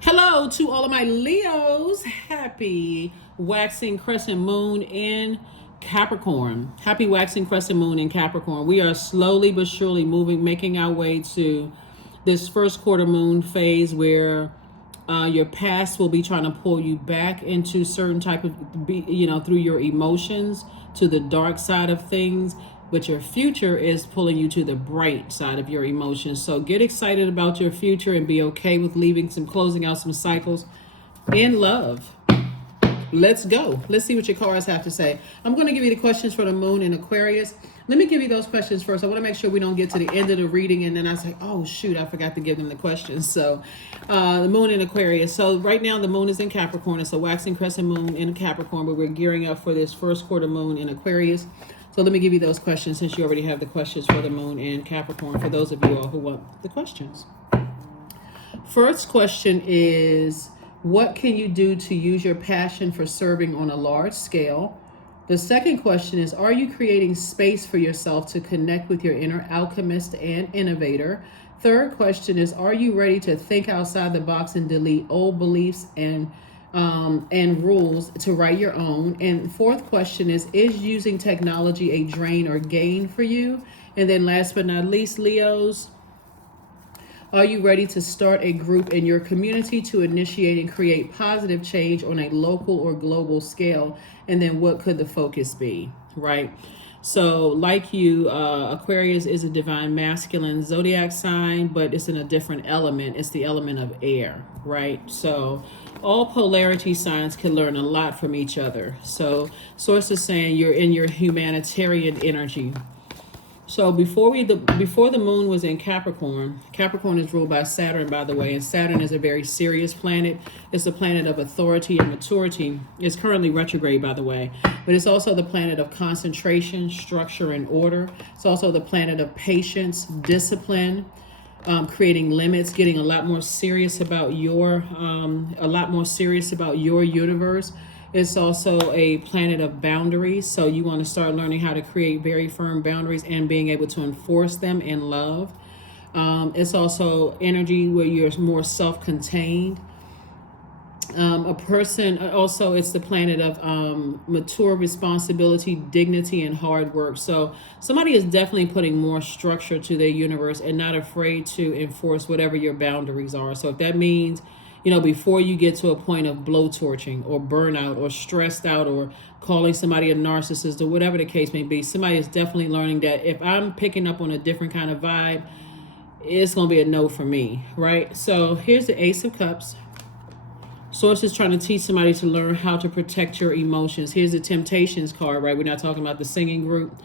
Hello to all of my Leos. Happy waxing crescent moon in Capricorn. Happy waxing crescent moon in Capricorn. We are slowly but surely making our way to this first quarter moon phase where your past will be trying to pull you back into certain type of, through your emotions to the dark side of things. But your future is pulling you to the bright side of your emotions. So get excited about your future and be okay with closing out some cycles in love. Let's go. Let's see what your cards have to say. I'm going to give you the questions for the moon in Aquarius. Let me give you those questions first. I want to make sure we don't get to the end of the reading and then I say, oh, shoot, I forgot to give them the questions. So the moon in Aquarius. So right now the moon is in Capricorn. It's a waxing crescent moon in Capricorn, but we're gearing up for this first quarter moon in Aquarius. So let me give you those questions since you already have the questions for the moon in Capricorn for those of you all who want the questions. First question is, what can you do to use your passion for serving on a large scale? The second question is, are you creating space for yourself to connect with your inner alchemist and innovator? Third question is, are you ready to think outside the box and delete old beliefs and rules to write your own? And fourth question is using technology a drain or gain for you? And then last but not least, Leos, are you ready to start a group in your community to initiate and create positive change on a local or global scale? And then what could the focus be, right? So like you, Aquarius is a divine masculine zodiac sign, but it's in a different element. It's the element of air, right? So all polarity signs can learn a lot from each other. So Source is saying you're in your humanitarian energy. So before the moon was in Capricorn, Capricorn is ruled by Saturn, by the way, and Saturn is a very serious planet. It's a planet of authority and maturity. It's currently retrograde, by the way, but it's also the planet of concentration, structure, and order. It's also the planet of patience, discipline, creating limits, getting a lot more serious about your universe. It's also a planet of boundaries. So you want to start learning how to create very firm boundaries and being able to enforce them in love. It's also energy where you're more self-contained. Also it's the planet of mature responsibility, dignity, and hard work. So somebody is definitely putting more structure to their universe and not afraid to enforce whatever your boundaries are. So if that means, before you get to a point of blowtorching or burnout or stressed out or calling somebody a narcissist or whatever the case may be, somebody is definitely learning that if I'm picking up on a different kind of vibe, it's going to be a no for me, right? So here's the Ace of Cups. Source is trying to teach somebody to learn how to protect your emotions. Here's the Temptations card, right? We're not talking about the singing group.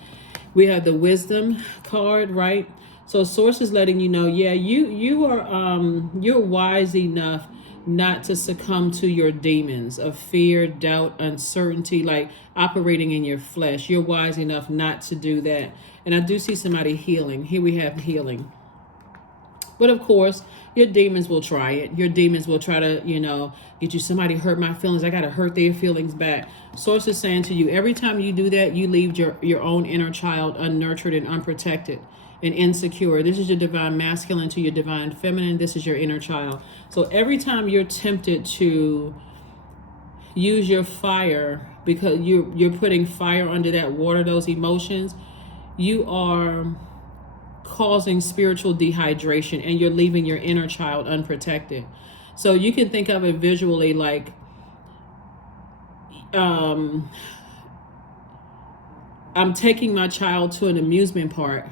We have the Wisdom card, right? So Source is letting you know, you're wise enough not to succumb to your demons of fear, doubt, uncertainty, like operating in your flesh. You're wise enough not to do that. And I do see somebody healing. Here we have healing. But of course, your demons will try it. Your demons will try to, get you, somebody hurt my feelings. I got to hurt their feelings back. Source is saying to you, every time you do that, you leave your own inner child unnurtured and unprotected and insecure. This is your divine masculine to your divine feminine. This is your inner child. So every time you're tempted to use your fire because you're putting fire under that water, those emotions, you are causing spiritual dehydration and you're leaving your inner child unprotected. So you can think of it visually like I'm taking my child to an amusement park,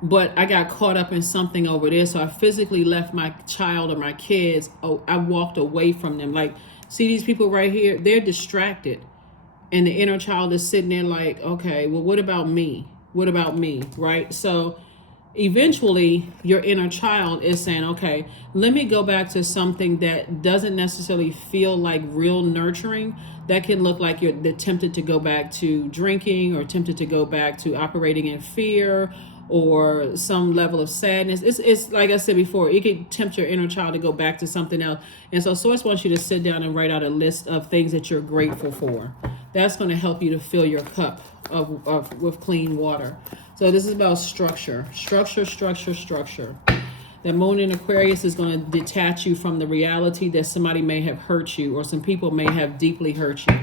but I got caught up in something over there. So I physically left my child or my kids. Oh, I walked away from them. Like, see these people right here? They're distracted. And the inner child is sitting there like, okay, well, what about me? What about me? Right? So eventually your inner child is saying, okay, let me go back to something that doesn't necessarily feel like real nurturing. That can look like they're tempted to go back to drinking or tempted to go back to operating in fear or some level of sadness. It's like I said before, it can tempt your inner child to go back to something else. And so Source wants you to sit down and write out a list of things that you're grateful for. That's going to help you to fill your cup with clean water. So this is about structure. The moon in Aquarius is going to detach you from the reality that somebody may have hurt you or some people may have deeply hurt you.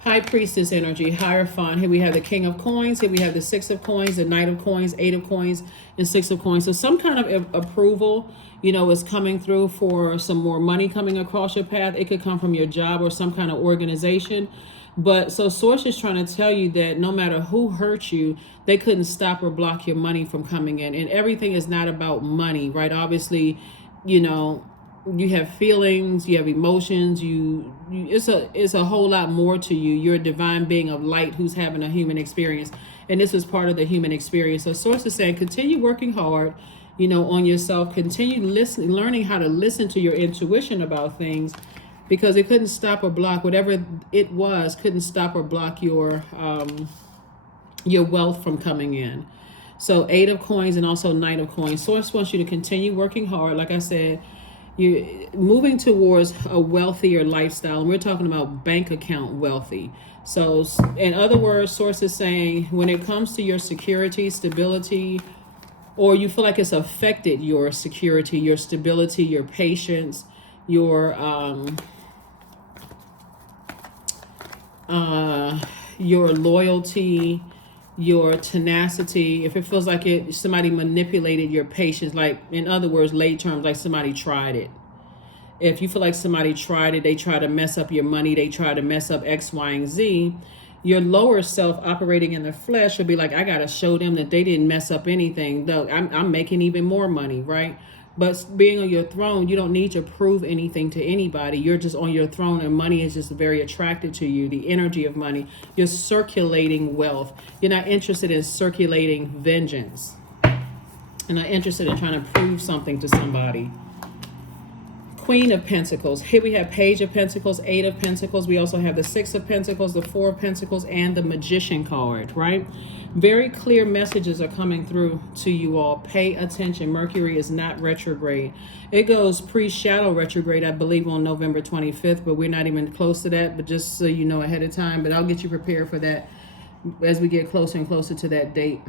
High Priestess energy, Hierophant. Here we have the King of Coins. Here we have the Six of Coins, the Knight of Coins, Eight of Coins, and Six of Coins. So some kind of approval, is coming through for some more money coming across your path. It could come from your job or some kind of organization. But so Source is trying to tell you that no matter who hurt you, they couldn't stop or block your money from coming in. And everything is not about money, right? Obviously, you have feelings, you have emotions, it's a whole lot more to you. You're a divine being of light who's having a human experience, and this is part of the human experience. So Source is saying continue working hard, on yourself, continue learning how to listen to your intuition about things, because it couldn't stop or block whatever it was, couldn't stop or block your wealth from coming in. So Eight of Coins and also Knight of Coins. Source wants you to continue working hard. Like I said, you're moving towards a wealthier lifestyle, and we're talking about bank account wealthy. So in other words, Source is saying when it comes to your security, stability, or you feel like it's affected your security, your stability, your patience, your loyalty, your tenacity, if it feels like somebody manipulated your patience, like in other words, lay terms, like somebody tried it. If you feel like somebody tried it, they try to mess up your money, they try to mess up X, Y, and Z, your lower self operating in the flesh will be like, I got to show them that they didn't mess up anything. Though I'm making even more money, right? But being on your throne, you don't need to prove anything to anybody. You're just on your throne, and money is just very attractive to you. The energy of money. You're circulating wealth. You're not interested in circulating vengeance. You're not interested in trying to prove something to somebody. Queen of Pentacles. Here we have Page of Pentacles, Eight of Pentacles. We also have the Six of Pentacles, the Four of Pentacles, and the Magician card, right? Very clear messages are coming through to you all. Pay attention. Mercury is not retrograde. It goes pre-shadow retrograde, I believe, on November 25th, but we're not even close to that, but just so you know ahead of time. But I'll get you prepared for that as we get closer and closer to that date.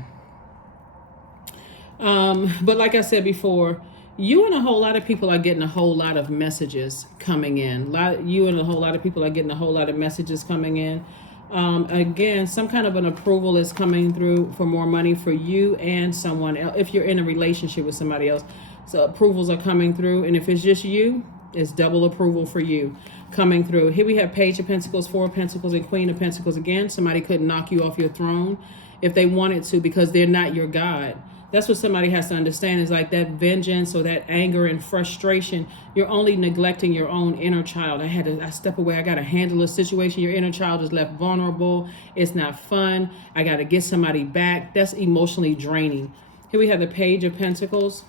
But like I said before, you and a whole lot of people are getting a whole lot of messages coming in. You and a whole lot of people are getting a whole lot of messages coming in. Again, some kind of an approval is coming through for more money for you and someone else. If you're in a relationship with somebody else, so approvals are coming through. And if it's just you, it's double approval for you coming through. Here we have Page of Pentacles, Four of Pentacles, and Queen of Pentacles. Again, somebody could knock you off your throne if they wanted to, because they're not your God. That's what somebody has to understand, is like that vengeance or that anger and frustration. You're only neglecting your own inner child. I step away. I got to handle a situation. Your inner child is left vulnerable. It's not fun. I got to get somebody back. That's emotionally draining. Here we have the Page of Pentacles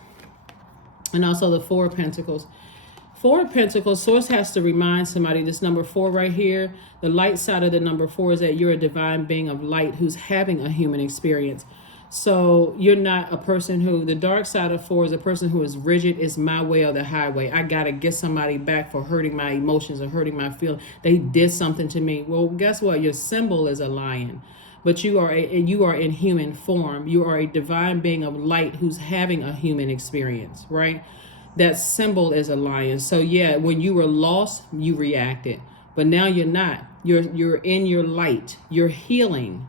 and also the Four of Pentacles. Four of Pentacles, Source has to remind somebody, this number 4 right here, the light side of the number 4 is that you're a divine being of light who's having a human experience. So you're not a person who, the dark side of 4 is a person who is rigid, is my way or the highway. I got to get somebody back for hurting my emotions or hurting my feelings. They did something to me. Well, guess what? Your symbol is a lion, but you are in human form. You are a divine being of light who's having a human experience, right? That symbol is a lion. So yeah, when you were lost, you reacted, but now you're not. You're in your light. You're healing.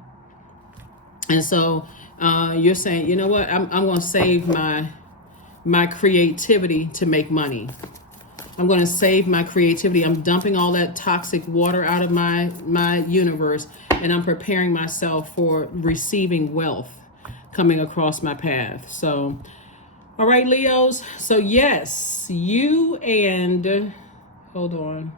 And so you're saying, you know what, I'm going to save my creativity to make money. I'm going to save my creativity. I'm dumping all that toxic water out of my universe, and I'm preparing myself for receiving wealth coming across my path. So, all right, Leos. So yes, you and, hold on.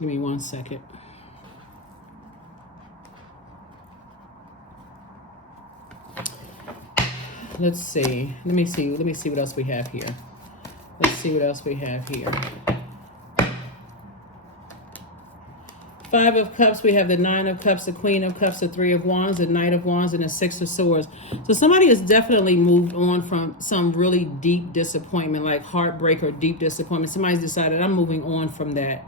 Give me 1 second. Let's see. Let me see what else we have here. Let's see what else we have here. 5 of Cups, we have the 9 of Cups, the Queen of Cups, the 3 of Wands, the Knight of Wands, and the 6 of Swords. So somebody has definitely moved on from some really deep disappointment, like heartbreak or deep disappointment. Somebody's decided, I'm moving on from that.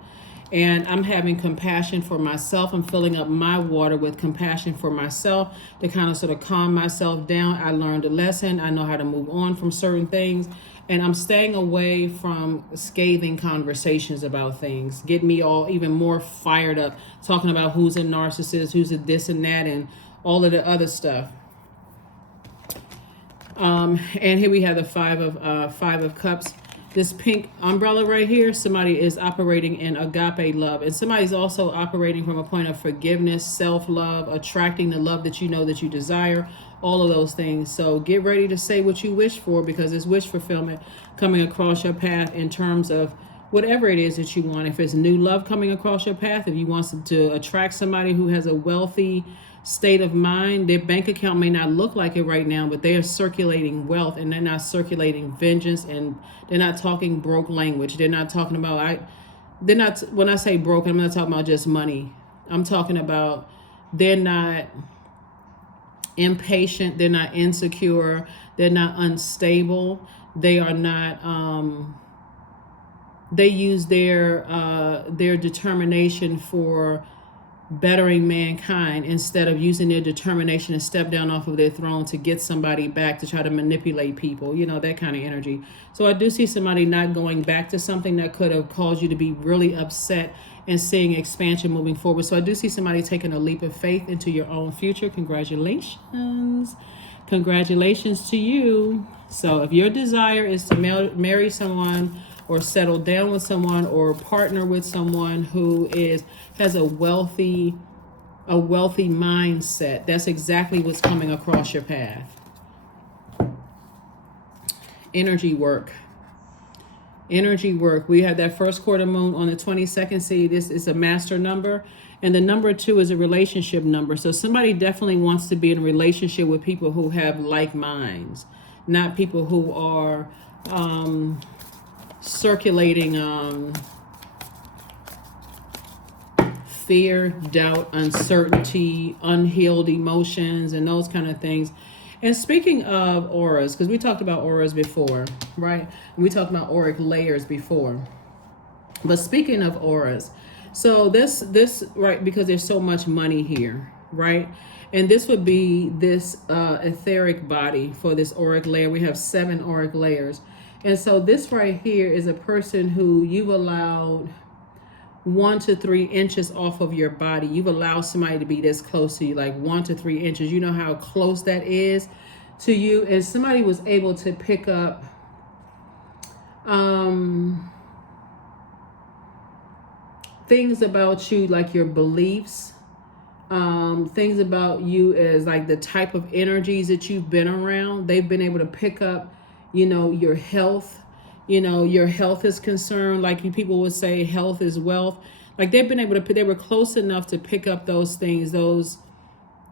And I'm having compassion for myself. I'm filling up my water with compassion for myself to kind of sort of calm myself down. I learned a lesson. I know how to move on from certain things. And I'm staying away from scathing conversations about things. Get me all even more fired up talking about who's a narcissist, who's a this and that, and all of the other stuff. And here we have the five of cups. This pink umbrella right here, somebody is operating in agape love. And somebody's also operating from a point of forgiveness, self-love, attracting the love that you know that you desire, all of those things. So get ready to say what you wish for, because it's wish fulfillment coming across your path in terms of whatever it is that you want. If it's new love coming across your path, if you want to attract somebody who has a wealthy state of mind, their bank account may not look like it right now, but they are circulating wealth, and they're not circulating vengeance, and they're not talking broke language. They're not talking about, they're not, when I say broke, I'm not talking about just money. I'm talking about they're not impatient, they're not insecure, they're not unstable, they are not, they use their determination for bettering mankind instead of using their determination to step down off of their throne to get somebody back, to try to manipulate people, you know, that kind of energy. So I do see somebody not going back to something that could have caused you to be really upset, and seeing expansion moving forward. So I do see somebody taking a leap of faith into your own future. Congratulations. Congratulations to you. So if your desire is to marry someone, or settle down with someone, or partner with someone who has a wealthy mindset, that's exactly what's coming across your path. Energy work. We have that first quarter moon on the 22nd. See, this is a master number, and the number 2 is a relationship number. So somebody definitely wants to be in a relationship with people who have like minds, not people who are circulating fear, doubt, uncertainty, unhealed emotions, and those kind of things. And speaking of auras, because we talked about auras before, right? We talked about auric layers before. But speaking of auras, so this right, because there's so much money here, right? And this would be this etheric body for this auric layer. We have 7 auric layers. And so this right here is a person who you've allowed 1 to 3 inches off of your body. You've allowed somebody to be this close to you, like 1 to 3 inches. You know how close that is to you. And somebody was able to pick up things about you, like your beliefs, things about you as like the type of energies that you've been around. They've been able to pick up, you know, your health. You know, your health is concerned, like people would say health is wealth. Like they've been able to, they were close enough to pick up those things, those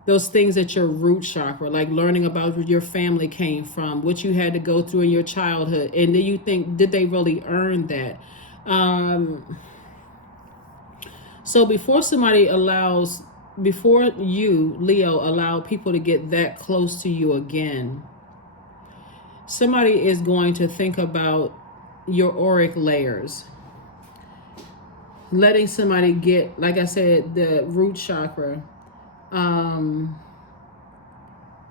things at your root chakra, like learning about where your family came from, what you had to go through in your childhood. And then you think, did they really earn that? So before you, Leo, allow people to get that close to you again, somebody is going to think about your auric layers. Letting somebody get, like I said, the root chakra,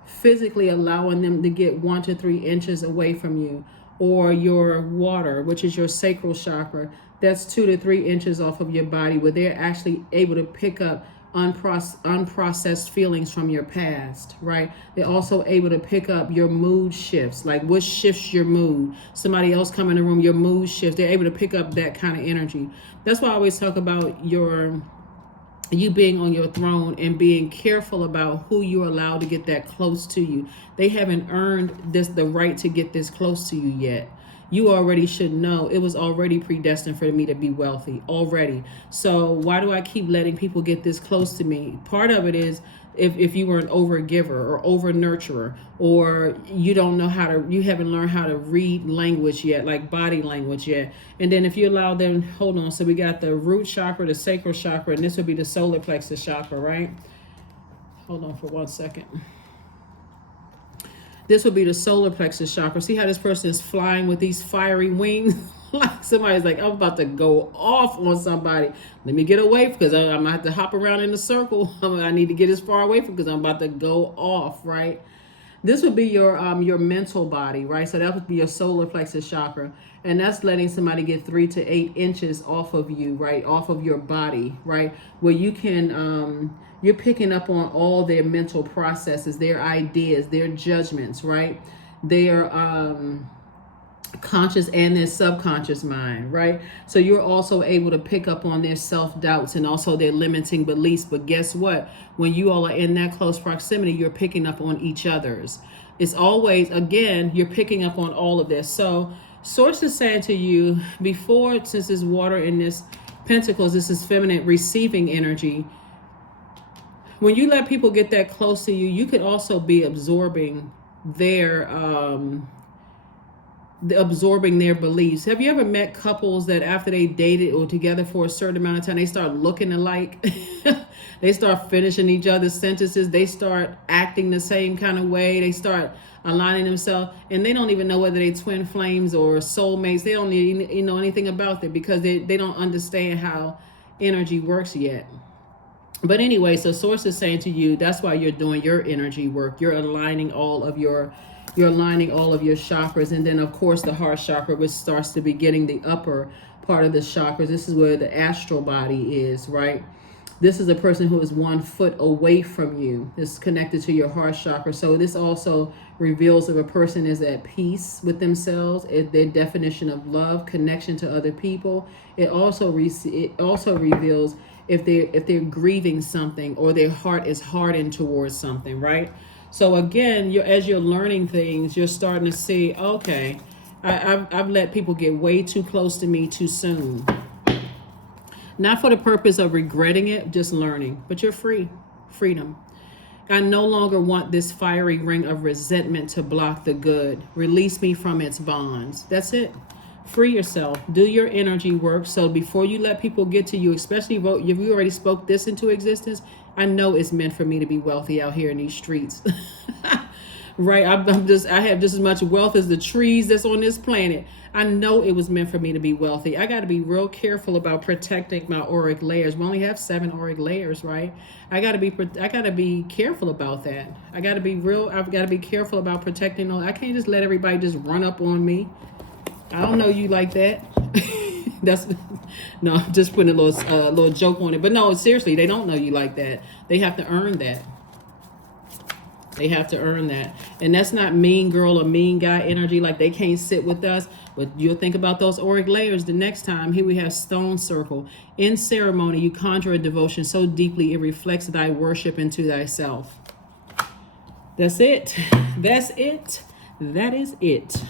physically allowing them to get 1 to 3 inches away from you. Or your water, which is your sacral chakra, that's 2 to 3 inches off of your body, where they're actually able to pick up unprocessed feelings from your past, right? They're also able to pick up your mood shifts, like what shifts your mood. Somebody else come in the room, your mood shifts. They're able to pick up that kind of energy. That's why I always talk about you being on your throne and being careful about who you allow to get that close to you. They haven't earned the right to get this close to you yet. You already should know it was already predestined for me to be wealthy already. So why do I keep letting people get this close to me? Part of it is if you were an over giver or over nurturer, or you haven't learned how to read language yet, like body language yet. And then if you allow them, hold on. So we got the root chakra, the sacral chakra, and this would be the solar plexus chakra, right? Hold on for 1 second. This would be the solar plexus chakra. See how this person is flying with these fiery wings? Like somebody's like, I'm about to go off on somebody. Let me get away because I'm going to have to hop around in a circle. I need to get as far away from because I'm about to go off, right? This would be your mental body, right? So that would be your solar plexus chakra. And that's letting somebody get 3 to 8 inches off of you, right? Off of your body, right? Where you can, you're picking up on all their mental processes, their ideas, their judgments, right? Their conscious and their subconscious mind, right? So you're also able to pick up on their self-doubts and also their limiting beliefs. But guess what? When you all are in that close proximity, you're picking up on each other's. It's always, again, you're picking up on all of this. So source is saying to you, before, since there's water in this pentacles, this is feminine receiving energy. When you let people get that close to you, you could also be absorbing their beliefs. Have you ever met couples that after they dated or together for a certain amount of time, they start looking alike? They start finishing each other's sentences. They start acting the same kind of way. They start aligning themselves, and they don't even know whether they twin flames or soulmates. They don't need, know anything about it because they don't understand how energy works yet. But anyway, so source is saying to you, that's why you're doing your energy work. You're aligning all of your chakras. And then of course the heart chakra, which starts to be getting the upper part of the chakras. This is where the astral body is, right? This is a person who is 1 foot away from you. It's connected to your heart chakra. So this also reveals if a person is at peace with themselves, their definition of love, connection to other people. It also reveals if they're grieving something or their heart is hardened towards something, right? So again, as you're learning things, you're starting to see, okay, I've let people get way too close to me too soon. Not for the purpose of regretting it, just learning. But you're free. Freedom. I no longer want this fiery ring of resentment to block the good. Release me from its bonds. That's it. Free yourself. Do your energy work. So before you let people get to you, especially if you already spoke this into existence, I know it's meant for me to be wealthy out here in these streets. Right? I have just as much wealth as the trees that's on this planet. I know it was meant for me to be wealthy. I got to be real careful about protecting my auric layers. We only have 7 auric layers, right? I got to be careful about that. I've got to be careful about protecting those. I can't just let everybody just run up on me. I don't know you like that. No, I'm just putting a little joke on it. But no, seriously, they don't know you like that. They have to earn that. They have to earn that. And that's not mean girl or mean guy energy, like they can't sit with us. But you'll think about those auric layers the next time. Here we have stone circle. In ceremony, you conjure a devotion so deeply it reflects thy worship into thyself. That's it. That's it. That is it.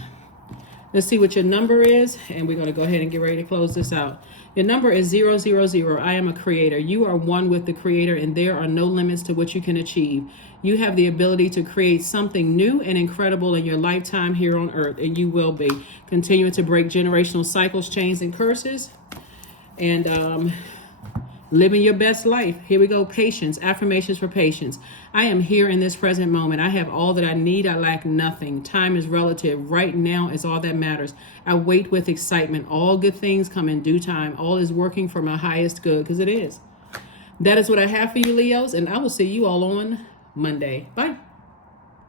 Let's see what your number is, and we're going to go ahead and get ready to close this out. Your number is 000. I am a creator. You are one with the creator, and there are no limits to what you can achieve. You have the ability to create something new and incredible in your lifetime here on earth, and you will be. Continuing to break generational cycles, chains, and curses, and living your best life. Here we go. Patience. Affirmations for patience. I am here in this present moment. I have all that I need. I lack nothing. Time is relative. Right now is all that matters. I wait with excitement. All good things come in due time. All is working for my highest good, because it is. That is what I have for you, Leos, and I will see you all on Monday. Bye.